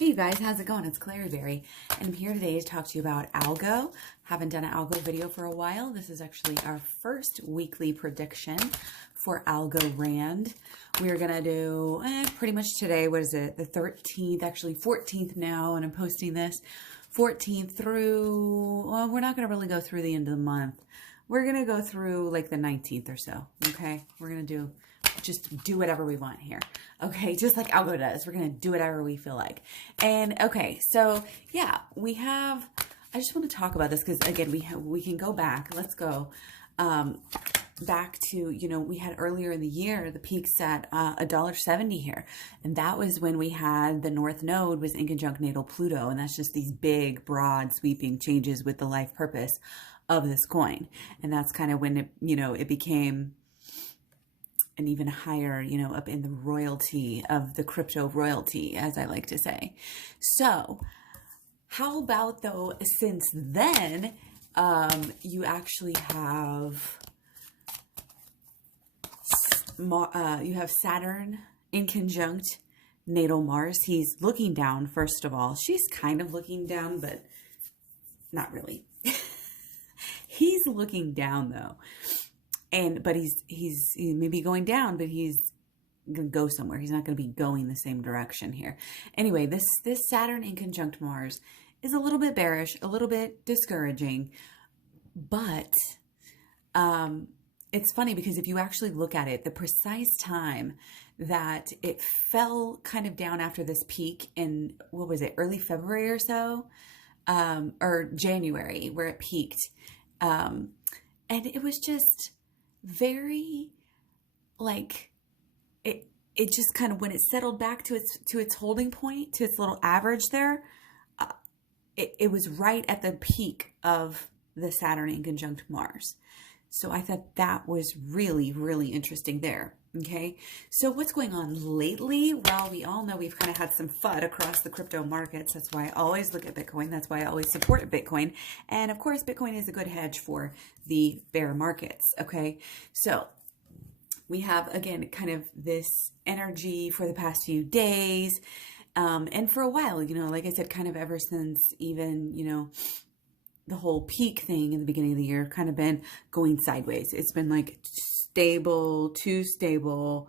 Hey you guys, how's it going? It's Claryberry, and I'm here today to talk to you about algo. Haven't done an algo video for a while. This is actually our first weekly prediction for ALGO Algorand. We're gonna do pretty much today. What is it? The 13th, actually 14th now, and I'm posting this 14th through. Well, we're not gonna really go through the end of the month. We're gonna go through like the 19th or so. Okay, we're gonna just do whatever we want here. Okay, just like Algo does. We're going to do whatever we feel like. And okay, so yeah, I just want to talk about this because again, we can go back. Let's go back to, we had earlier in the year, the peaks at $1.70 here. And that was when we had the North Node was in conjunct natal Pluto. And that's just these big, broad, sweeping changes with the life purpose of this coin. And that's kind of when it became and even higher, up in the royalty of the crypto royalty, as I like to say. So how about though, since then, you actually have, Saturn in conjunct natal Mars. He's looking down, first of all. She's kind of looking down, but not really. He's looking down though. But he may be going down, but he's gonna go somewhere. He's not gonna be going the same direction here. Anyway, this Saturn in conjunct Mars is a little bit bearish, a little bit discouraging, but it's funny because if you actually look at it, the precise time that it fell kind of down after this peak in, what was it, early February or so, or January, where it peaked, and it was just very like it just kind of, when it settled back to its holding point, to its little average there, it was right at the peak of the Saturn in conjunct Mars. So I thought that was really, really interesting there. Okay, so what's going on lately? Well, we all know we've kind of had some FUD across the crypto markets. That's why I always look at Bitcoin. That's why I always support Bitcoin. And of course, Bitcoin is a good hedge for the bear markets. Okay, so we have, again, kind of this energy for the past few days. And for a while, like I said, kind of ever since even, the whole peak thing in the beginning of the year, kind of been going sideways. It's been like stable, too stable.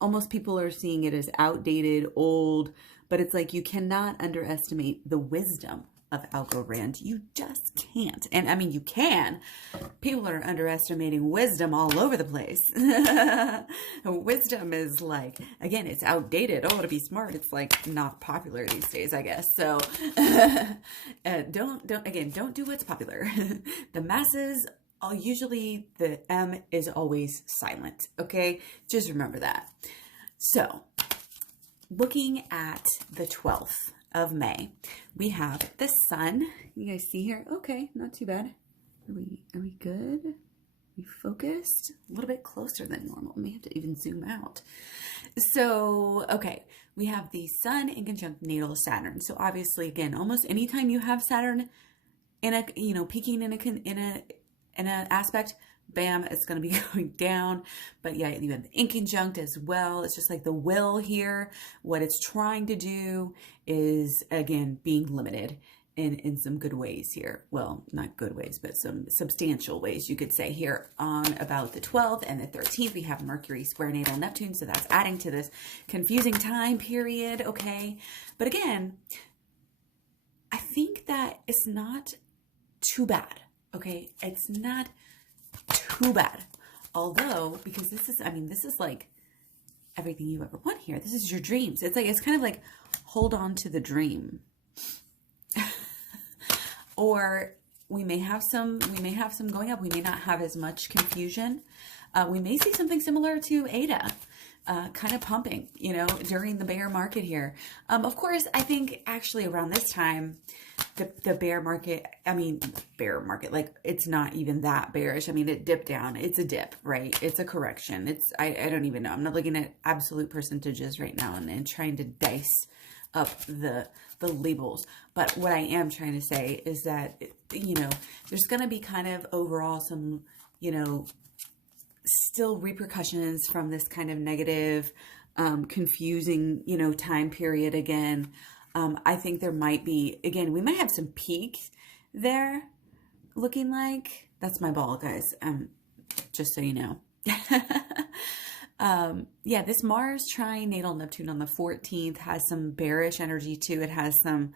Almost people are seeing it as outdated, old, but it's like you cannot underestimate the wisdom of ALGO Algorand. You just can't. And I mean, you can. People are underestimating wisdom all over the place. Wisdom is like, again, it's outdated. Oh, to be smart, it's like not popular these days, I guess. So don't do what's popular. The masses, usually the M is always silent. Okay, just remember that. So looking at the 12th of May, we have the sun. You guys see here? Okay, not too bad. Are we good? We focused a little bit closer than normal. We may have to even zoom out. So, okay, we have the sun in conjunct natal Saturn. So obviously, again, almost anytime you have Saturn in a, peaking in an aspect, bam, it's going to be going down. But yeah, you have the in conjunct as well. It's just like the will here. What it's trying to do is, again, being limited in some good ways here. Well, not good ways, but some substantial ways, you could say. Here on about the 12th and the 13th, we have Mercury square natal Neptune. So that's adding to this confusing time period. Okay. But again, I think that it's not too bad. Okay. It's not too bad. Although, because this is like everything you ever want here. This is your dreams. It's kind of like hold on to the dream. Or we may have some going up. We may not have as much confusion. We may see something similar to ADA, kind of pumping, during the bear market here. Of course, I think actually around this time, the bear market, like it's not even that bearish. I mean, it dipped down. It's a dip, right? It's a correction. I don't even know. I'm not looking at absolute percentages right now and trying to dice up the labels. But what I am trying to say is that, there's going to be kind of overall some, still repercussions from this kind of negative, confusing, time period again. I think there might be, again, we might have some peak there looking like. That's my ball, guys. Just so you know. Yeah, this Mars trine natal Neptune on the 14th has some bearish energy too. It has some,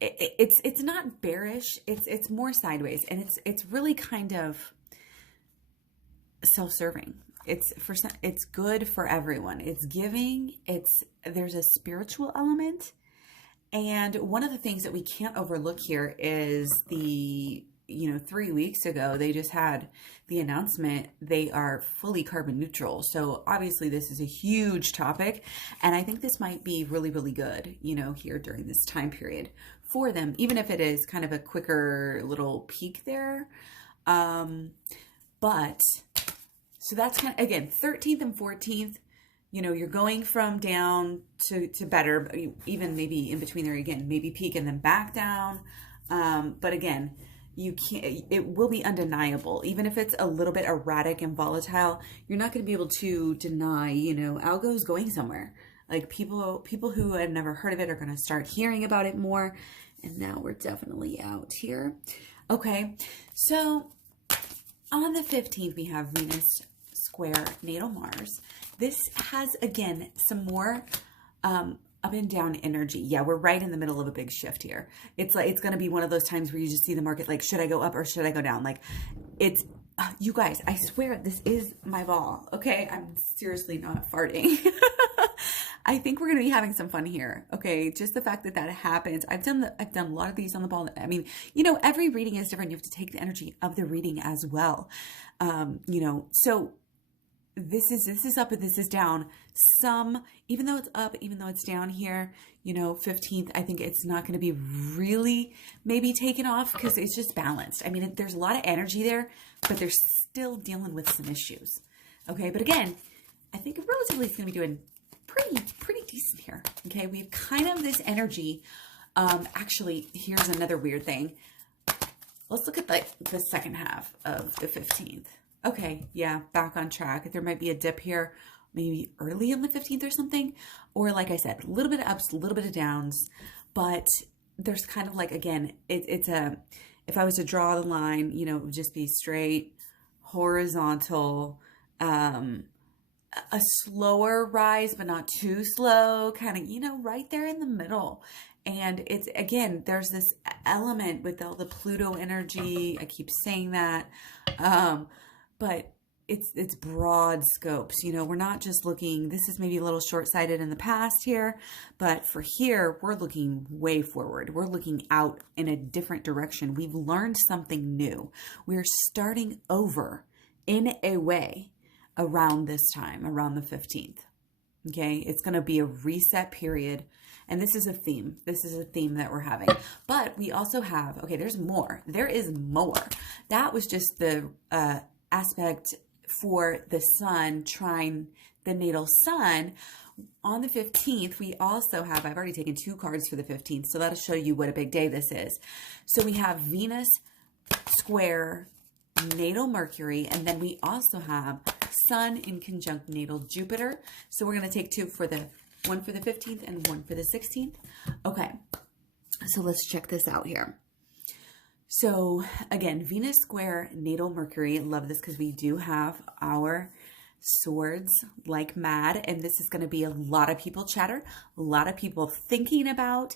it's not bearish. It's more sideways, and it's really kind of self-serving. It's good for everyone. It's giving. There's a spiritual element. And one of the things that we can't overlook here is 3 weeks ago, they just had the announcement they are fully carbon neutral. So obviously this is a huge topic. And I think this might be really, really good, here during this time period for them, even if it is kind of a quicker little peak there. But so that's kind of, again, 13th and 14th, you're going from down to better, even maybe in between there again, maybe peak and then back down. But again, it will be undeniable. Even if it's a little bit erratic and volatile, you're not going to be able to deny, algo is going somewhere. Like people who have never heard of it are going to start hearing about it more. And now we're definitely out here. Okay. So on the 15th, we have Venus square natal Mars. This has, again, some more up and down energy. Yeah, we're right in the middle of a big shift here. It's going to be one of those times where you just see the market like, should I go up or should I go down? Like, it's, you guys, I swear this is my ball. Okay, I'm seriously not farting. I think we're going to be having some fun here. Okay, just the fact that happens. I've done a lot of these on the ball. I mean, every reading is different. You have to take the energy of the reading as well. So this is up and this is down. Even though it's up, even though it's down here, 15th, I think it's not going to be really maybe taken off because it's just balanced. I mean, there's a lot of energy there, but they're still dealing with some issues. Okay, but again, I think relatively it's going to be doing pretty decent here. Okay, we have kind of this energy. Actually, here's another weird thing. Let's look at the second half of the 15th. Okay, yeah, back on track. There might be a dip here, maybe early on the 15th or something. Or like I said, a little bit of ups, a little bit of downs. But there's kind of like, again, if I was to draw the line, it would just be straight, horizontal, a slower rise, but not too slow, kind of, right there in the middle. And it's, again, there's this element with all the Pluto energy. I keep saying that. But it's broad scopes. We're not just looking, this is maybe a little short-sighted in the past here, but for here, we're looking way forward. We're looking out in a different direction. We've learned something new. We're starting over in a way around this time, around the 15th. Okay, it's going to be a reset period. And this is a theme. This is a theme that we're having. But we also have, okay, there's more. There is more. That was just the aspect for the sun trine the natal sun. On the 15th, we also have, I've already taken 2 cards for the 15th, so that'll show you what a big day this is. So we have Venus square natal Mercury, and then we also have Sun in conjunct natal Jupiter. So we're going to take 2 for one for the 15th and 1 for the 16th. Okay, so let's check this out here. So again, Venus square natal Mercury. Love this because we do have our swords like mad, and this is going to be a lot of people chatter, a lot of people thinking about,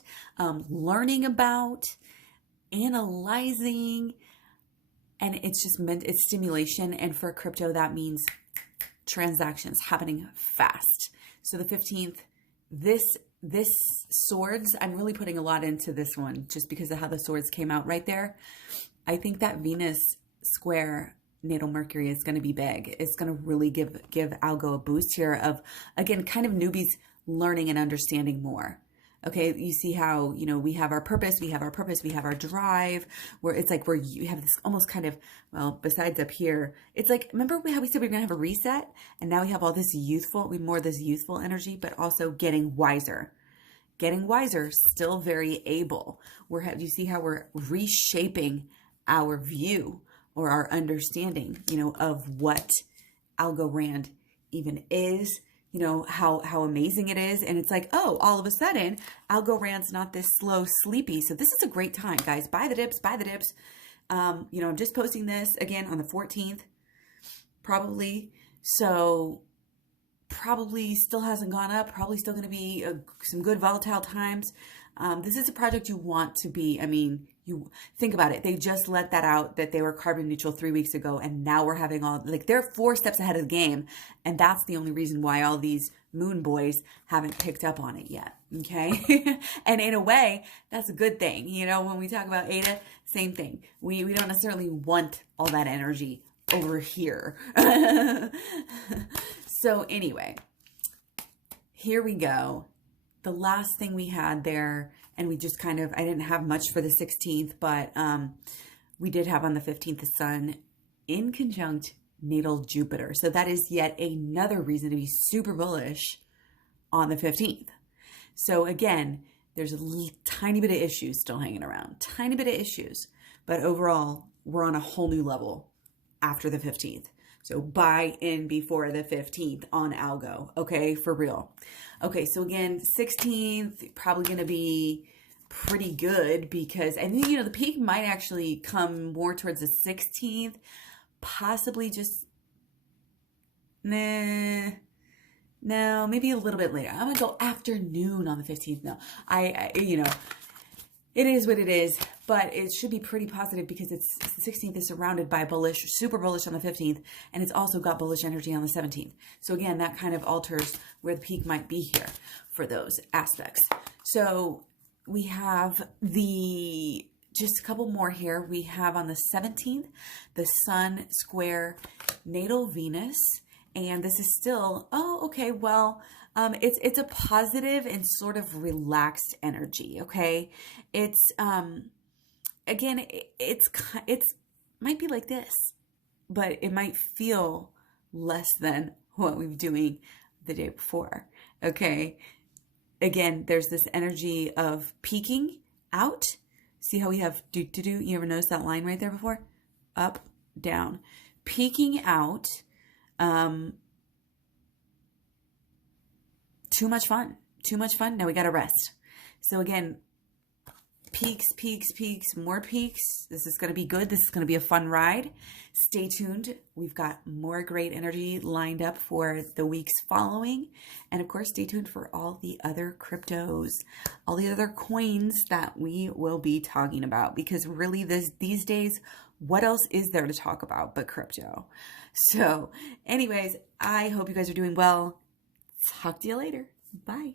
learning about, analyzing, and it's stimulation. And for crypto, that means transactions happening fast. So the 15th, this swords, I'm really putting a lot into this one just because of how the swords came out right there. I think that Venus square natal Mercury is going to be big. It's going to really give algo a boost here of, again, kind of newbies learning and understanding more. Okay, you see how, we have our purpose, we have our drive, where it's like you have this almost kind of, well, besides up here, it's like, remember how we said we were going to have a reset? And now we have all this more this youthful energy, but also getting wiser. Getting wiser, still very able. You see how we're reshaping our view or our understanding, of what Algorand even is, you know, how amazing it is. And it's like, oh, all of a sudden, Algorand's not this slow, sleepy. So this is a great time, guys. Buy the dips, buy the dips. You know, I'm just posting this again on the 14th, probably. So probably still hasn't gone up, probably still going to be some good volatile times. This is a project you want to be, I mean, you think about it. They just let that out that they were carbon neutral 3 weeks ago. And now we're having all, like, they're 4 steps ahead of the game. And that's the only reason why all these moon boys haven't picked up on it yet. Okay. And in a way, that's a good thing. You know, when we talk about Ada, same thing. We don't necessarily want all that energy over here. So anyway, here we go. The last thing we had there, and we just kind of, I didn't have much for the 16th, but we did have on the 15th the sun in conjunct natal Jupiter. So that is yet another reason to be super bullish on the 15th. So again, there's a tiny bit of issues still hanging around, tiny bit of issues, but overall, we're on a whole new level after the 15th. So buy in before the 15th on Algo, okay, for real. Okay, so again, 16th, probably going to be pretty good because I think, you know, the peak might actually come more towards the 16th, possibly just, no, maybe a little bit later. I'm going to go afternoon on the 15th. No, you know, it is what it is, but it should be pretty positive because it's the 16th is surrounded by bullish, super bullish on the 15th, and it's also got bullish energy on the 17th. So again, that kind of alters where the peak might be here for those aspects. So we have just a couple more here. We have on the 17th, the sun square natal Venus, and this is still, oh, okay, well, it's a positive and sort of relaxed energy. Okay. It's, again, it's might be like this, but it might feel less than what we were doing the day before. Okay. Again, there's this energy of peaking out. See how we have do. You ever notice that line right there before? Up, down, peaking out. Too much fun. Now we got to rest. So again, peaks, more peaks. This is going to be good. This is going to be a fun ride. Stay tuned. We've got more great energy lined up for the weeks following. And of course, stay tuned for all the other cryptos, all the other coins that we will be talking about, because really these days, what else is there to talk about but crypto? So anyways, I hope you guys are doing well. Talk to you later. Bye.